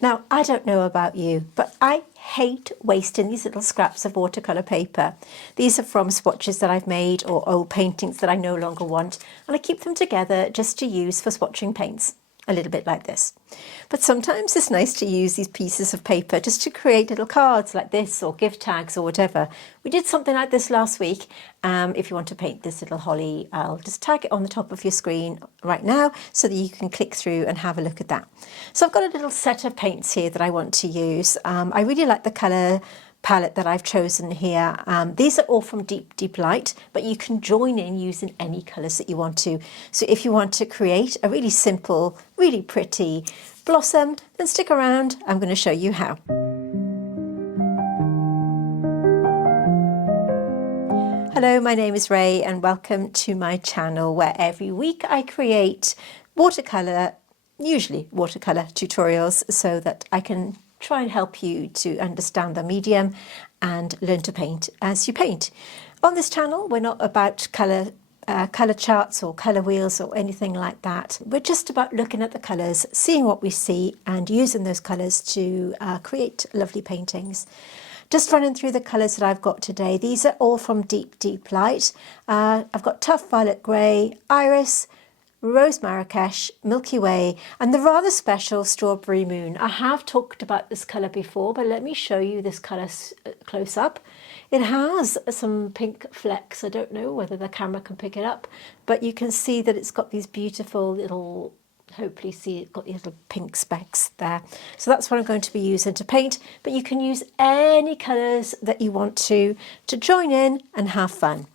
Now, I don't know about you, but I hate wasting these little scraps of watercolour paper. These are from swatches that I've made or old paintings that I no longer want, and I keep them together just to use for swatching paints, a little bit like this. But sometimes it's nice to use these pieces of paper just to create little cards like this or gift tags or whatever. We did something like this last week. If you want to paint this little holly, I'll just tag it on the top of your screen right now so that you can click through and have a look at that. So I've got a little set of paints here that I want to use. I really like the colour palette that I've chosen here. These are all from Deep Light, but you can join in using any colours that you want to. So if you want to create a really simple, really pretty blossom, then stick around. I'm going to show you how. Hello, my name is Ray and welcome to my channel where every week I create watercolour, usually watercolour tutorials, so that I can try and help you to understand the medium and learn to paint as you paint. On this channel, we're not about colour charts or colour wheels or anything like that. We're just about looking at the colours, seeing what we see and using those colours to create lovely paintings. Just running through the colours that I've got today. These are all from Deep Light. I've got Tough Violet Grey, Iris, Rose Marrakesh, Milky Way, and the rather special Strawberry Moon. I have talked about this colour before, but let me show you this colour close up. It has some pink flecks. I don't know whether the camera can pick it up, but you can see that it's got these beautiful little, hopefully see it's got these little pink specks there. So that's what I'm going to be using to paint, but you can use any colours that you want to join in and have fun.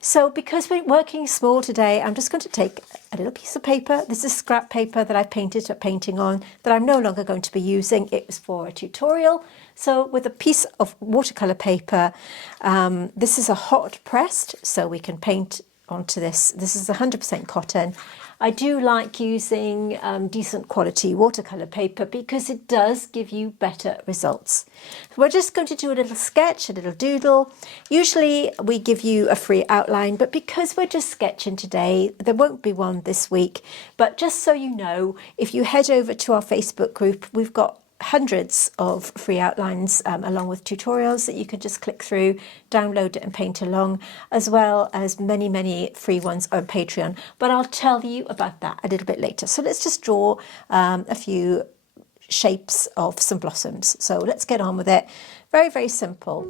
So because we're working small today, I'm just going to take a little piece of paper. This is scrap paper that I painted a painting on that I'm no longer going to be using. It was for a tutorial. So with a piece of watercolour paper, this is a hot pressed, so we can paint onto this. This is 100% cotton. I do like using decent quality watercolour paper because it does give you better results. We're just going to do a little sketch, a little doodle. Usually we give you a free outline, but because we're just sketching today, there won't be one this week. But just so you know, if you head over to our Facebook group, we've got hundreds of free outlines along with tutorials that you can just click through, download it and paint along, as well as many free ones on Patreon, but I'll tell you about that a little bit later. So let's just draw a few shapes of some blossoms. So let's get on with it. Very simple.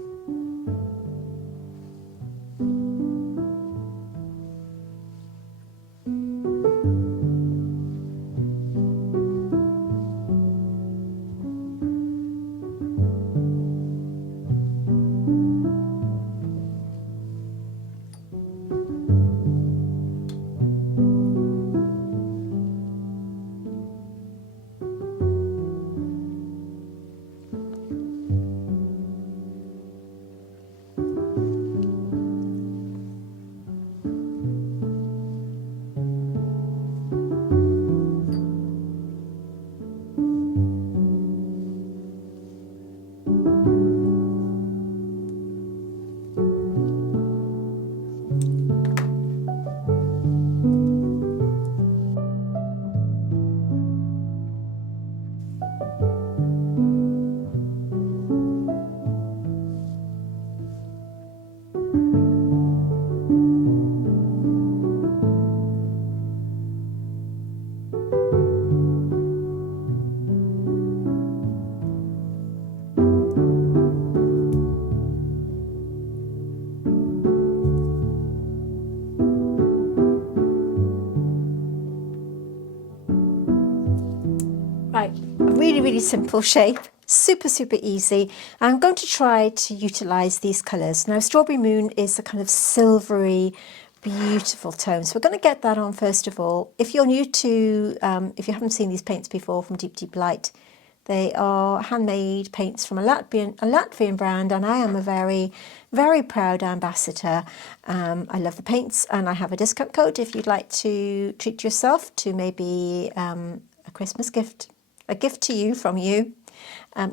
Right, a really simple shape, super easy. I'm going to try to utilise these colours. Now, Strawberry Moon is a kind of silvery, beautiful tone. So we're going to get that on first of all. If you're new to, if you haven't seen these paints before from Deep Light, they are handmade paints from a Latvian brand, and I am a very proud ambassador. I love the paints, and I have a discount code if you'd like to treat yourself to maybe a Christmas gift. A gift to you from you.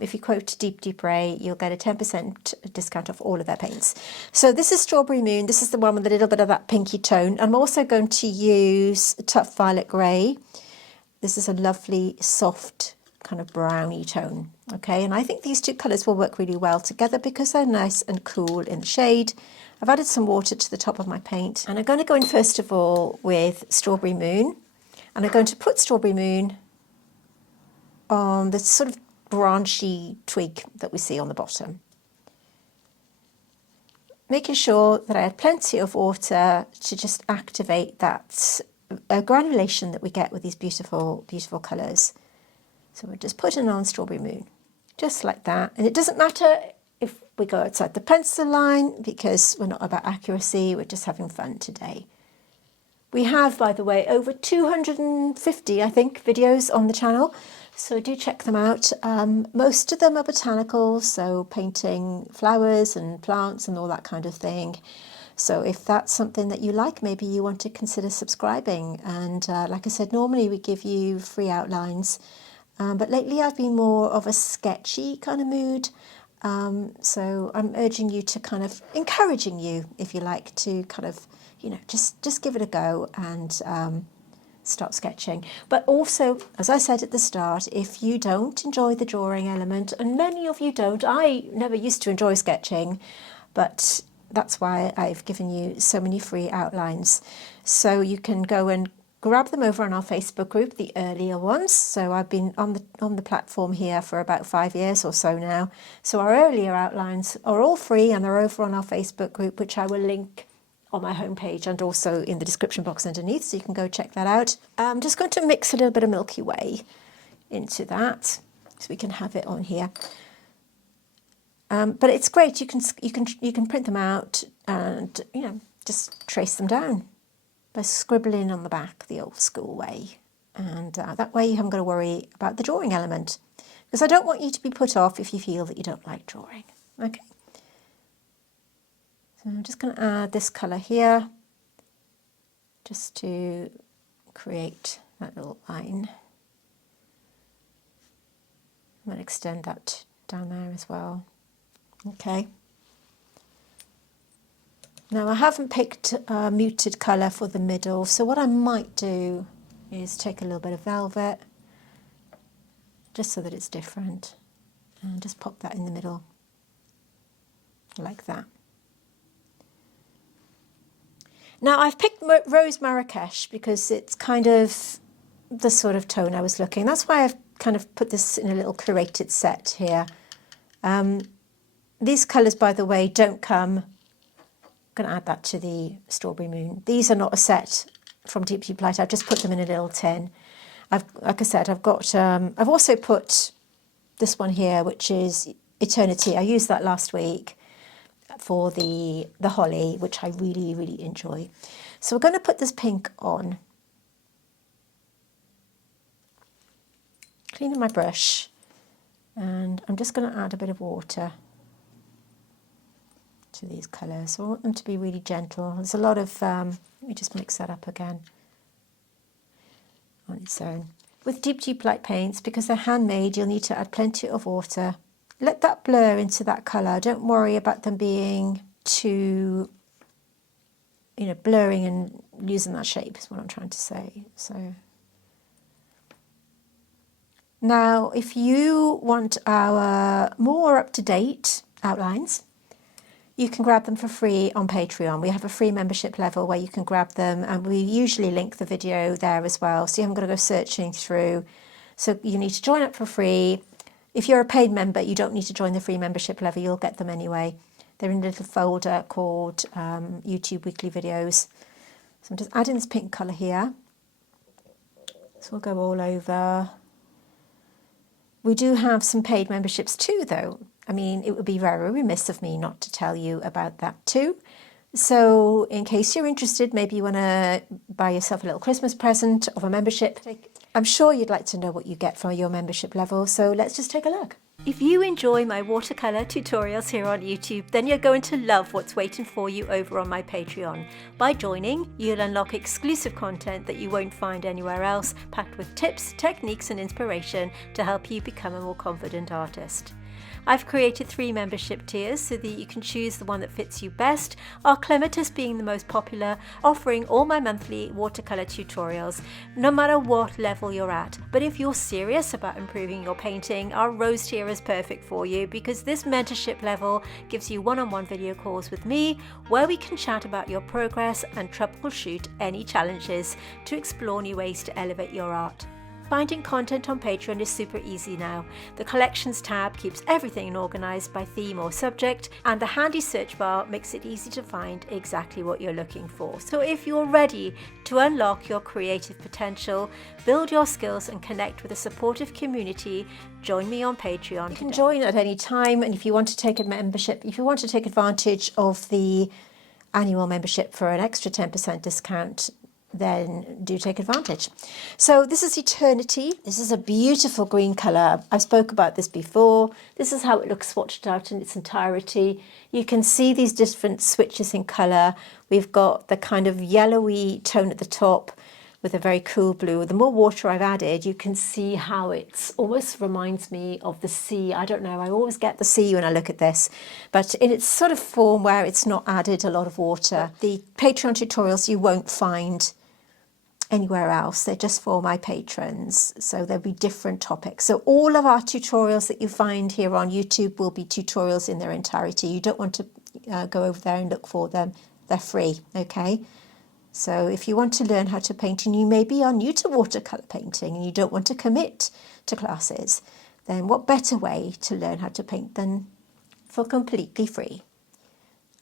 If you quote Deep Ray, you'll get a 10% discount off all of their paints. So this is Strawberry Moon. This is the one with a little bit of that pinky tone. I'm also going to use Tough Violet Grey. This is a lovely, soft, kind of browny tone. Okay, and I think these two colours will work really well together because they're nice and cool in the shade. I've added some water to the top of my paint, and I'm going to go in first of all with Strawberry Moon, and I'm going to put Strawberry Moon on this sort of branchy twig that we see on the bottom. Making sure that I add plenty of water to just activate that granulation that we get with these beautiful, beautiful colours. So we're just putting on Strawberry Moon, just like that. And it doesn't matter if we go outside the pencil line because we're not about accuracy, we're just having fun today. We have, by the way, over 250, I think, videos on the channel, so do check them out. Most of them are botanical, so painting flowers and plants and all that kind of thing. So if that's something that you like, maybe you want to consider subscribing. And like I said, normally we give you free outlines, but lately I've been more of a sketchy kind of mood. So I'm urging you to kind of encouraging you, if you like, to kind of, you know, just give it a go and start sketching. But also, as I said at the start, if you don't enjoy the drawing element, and many of you don't, I never used to enjoy sketching, but that's why I've given you so many free outlines. So you can go and grab them over on our Facebook group, the earlier ones. So I've been on the platform here for about 5 years or so now. So our earlier outlines are all free and they're over on our Facebook group, which I will link on my homepage and also in the description box underneath, so you can go check that out. I'm just going to mix a little bit of Milky Way into that so we can have it on here. But it's great. You can print them out and, you know, just trace them down by scribbling on the back the old school way, and that way you haven't got to worry about the drawing element, because I don't want you to be put off if you feel that you don't like drawing. Okay, so I'm just going to add this colour here just to create that little line. I'm going to extend that down there as well. Okay. Now I haven't picked a muted colour for the middle, so what I might do is take a little bit of velvet, just so that it's different, and just pop that in the middle, like that. Now I've picked Rose Marrakesh because it's kind of the sort of tone I was looking. That's why I've kind of put this in a little curated set here. These colours, by the way, don't come. I'm going to add that to the Strawberry Moon. These are not a set from Deep Deep Light. I've just put them in a little tin. Like I said, I've got. I've also put this one here, which is Eternity. I used that last week for the holly, which I really, really enjoy. So we're going to put this pink on. Cleaning my brush, and I'm just going to add a bit of water to these colours. I want them to be really gentle. There's a lot of, let me just mix that up again on its own. With Deep Deep Light paints, because they're handmade, you'll need to add plenty of water. Let that blur into that colour. Don't worry about them being too, you know, blurring and losing that shape is what I'm trying to say. So now, if you want our more up-to-date outlines, you can grab them for free on Patreon. We have a free membership level where you can grab them, and we usually link the video there as well, so you haven't got to go searching through. So you need to join up for free. If you're a paid member, you don't need to join the free membership level. You'll get them anyway. They're in a little folder called YouTube Weekly Videos. So I'm just adding this pink colour here. So we'll go all over. We do have some paid memberships too, though. I mean, it would be very remiss of me not to tell you about that too. So in case you're interested, maybe you want to buy yourself a little Christmas present of a membership. I'm sure you'd like to know what you get from your membership level, so let's just take a look. If you enjoy my watercolour tutorials here on YouTube, then you're going to love what's waiting for you over on my Patreon. By joining, you'll unlock exclusive content that you won't find anywhere else, packed with tips, techniques and inspiration to help you become a more confident artist. I've created 3 membership tiers so that you can choose the one that fits you best, our clematis being the most popular, offering all my monthly watercolour tutorials, no matter what level you're at. But if you're serious about improving your painting, our rose tier is perfect for you because this mentorship level gives you one-on-one video calls with me where we can chat about your progress and troubleshoot any challenges to explore new ways to elevate your art. Finding content on Patreon is super easy now. The collections tab keeps everything organised by theme or subject, and the handy search bar makes it easy to find exactly what you're looking for. So if you're ready to unlock your creative potential, build your skills and connect with a supportive community, join me on Patreon. You can join at any time, and if you want to take a membership, if you want to take advantage of the annual membership for an extra 10% discount, then do take advantage. So this is Eternity. This is a beautiful green colour. I've spoke about this before. This is how it looks swatched out in its entirety. You can see these different switches in colour. We've got the kind of yellowy tone at the top with a very cool blue. The more water I've added, you can see how it almost reminds me of the sea. I don't know, I always get the sea when I look at this, but in its sort of form where it's not added a lot of water. The Patreon tutorials you won't find anywhere else. They're just for my patrons, so there'll be different topics. So all of our tutorials that you find here on YouTube will be tutorials in their entirety. You don't want to go over there and look for them. They're free, okay? So if you want to learn how to paint and you maybe are new to watercolour painting and you don't want to commit to classes, then what better way to learn how to paint than for completely free?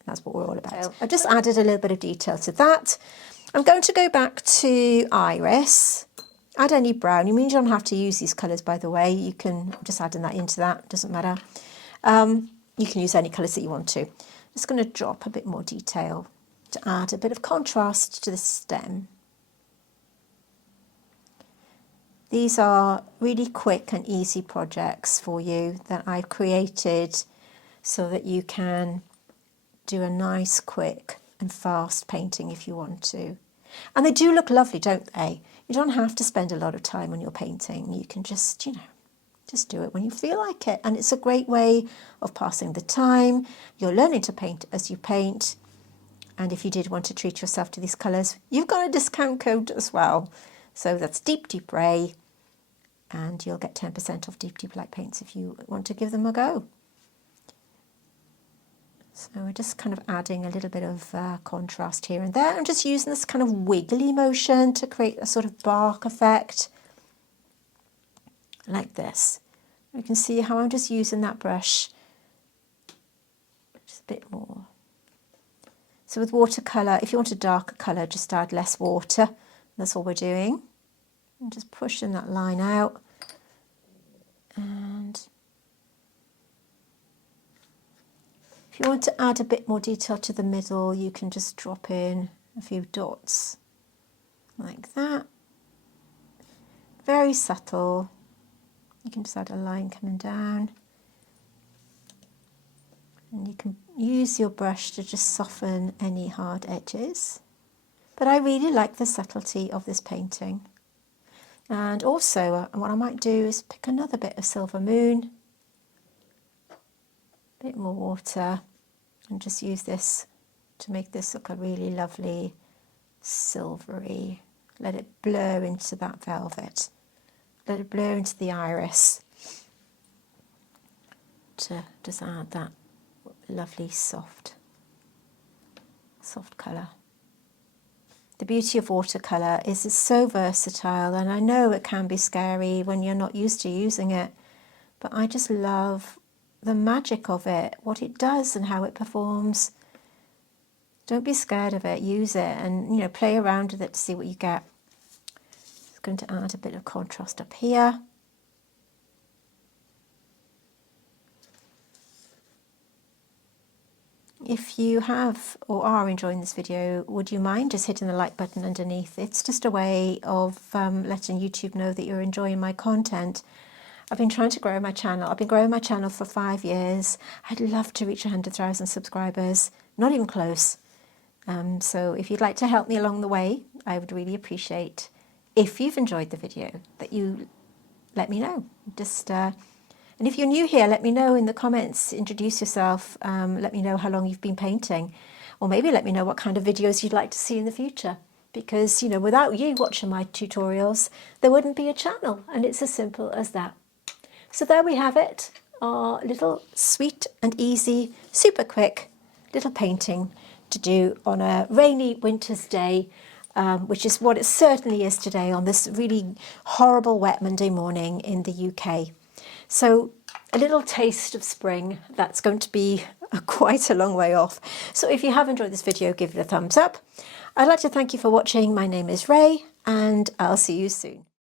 That's what we're all about. So I've just added a little bit of detail to that. I'm going to go back to Iris, add any brown. You mean you don't have to use these colours, by the way. You can, I'm just adding that into that, doesn't matter. You can use any colours that you want to. I'm just going to drop a bit more detail to add a bit of contrast to the stem. These are really quick and easy projects for you that I've created so that you can do a nice, quick and fast painting if you want to. And they do look lovely, don't they? You don't have to spend a lot of time on your painting. You can just, just do it when you feel like it. And it's a great way of passing the time. You're learning to paint as you paint. And if you did want to treat yourself to these colours, you've got a discount code as well. So that's Deep Deep Ray. And you'll get 10% off Deep Deep Black paints if you want to give them a go. So we're just kind of adding a little bit of contrast here and there. I'm just using this kind of wiggly motion to create a sort of bark effect like this. You can see how I'm just using that brush just a bit more. So with watercolour, if you want a darker colour, just add less water. That's all we're doing. I'm just pushing that line out. And if you want to add a bit more detail to the middle, you can just drop in a few dots like that. Very subtle. You can just add a line coming down. And you can use your brush to just soften any hard edges. But I really like the subtlety of this painting. And also, what I might do is pick another bit of Silver Moon, a bit more water, and just use this to make this look a really lovely silvery. Let it blur into that velvet. Let it blur into the iris to just add that lovely soft colour. The beauty of watercolour is it's so versatile, and I know it can be scary when you're not used to using it, but I just love the magic of it, what it does and how it performs. Don't be scared of it, use it and play around with it to see what you get. Just going to add a bit of contrast up here. If you have or are enjoying this video, would you mind just hitting the like button underneath? It's just a way of letting YouTube know that you're enjoying my content. I've been trying to grow my channel. I've been growing my channel for 5 years. I'd love to reach 100,000 subscribers, not even close. So if you'd like to help me along the way, I would really appreciate if you've enjoyed the video that you let me know. Just and And if you're new here, let me know in the comments, introduce yourself, let me know how long you've been painting, or maybe let me know what kind of videos you'd like to see in the future. Because, you know, without you watching my tutorials, there wouldn't be a channel, and it's as simple as that. So there we have it, our little sweet and easy, super quick little painting to do on a rainy winter's day, which is what it certainly is today on this really horrible wet Monday morning in the UK. So a little taste of spring, that's going to be quite a long way off. So if you have enjoyed this video, give it a thumbs up. I'd like to thank you for watching. My name is Ray, and I'll see you soon.